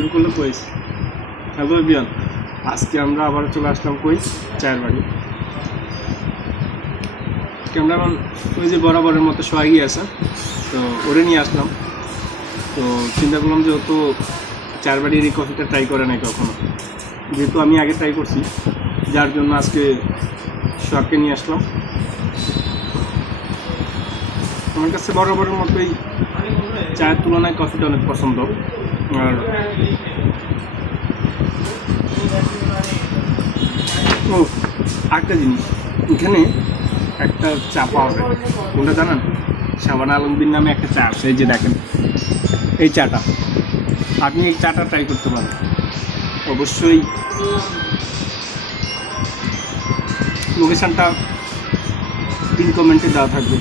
শুরু করলো quiz. Hello everyone, আজকে আমরা আবার চলে আসলাম কুইজ চায়ের বাড়ি। ক্যামেরাম্যান ওই যে বরাবরের মতো সোহাগী আছে, তো ওরে নিয়ে আসলাম। তো চিন্তা করলাম যে ও তো চায়ের বাড়ির এই কফিটা ট্রাই করে নাই কখনো, যেহেতু আমি আগে ট্রাই করছি, যার জন্য আজকে সোহাগকে নিয়ে আসলাম। আমার কাছে বরাবরের মতোই চায়ের তুলনায় কফিটা অনেক পছন্দ। আর ও আরেকটা জিনিস, এখানে একটা চা পাওয়া যায়, কোনটা জানান? শাবানা আলমগীর নামে একটা চা আছে, এই যে দেখেন এই চাটা। আপনি এই চাটা ট্রাই করতে পারেন, অবশ্যই লোকেশানটা পিন কমেন্টে দেওয়া থাকবে।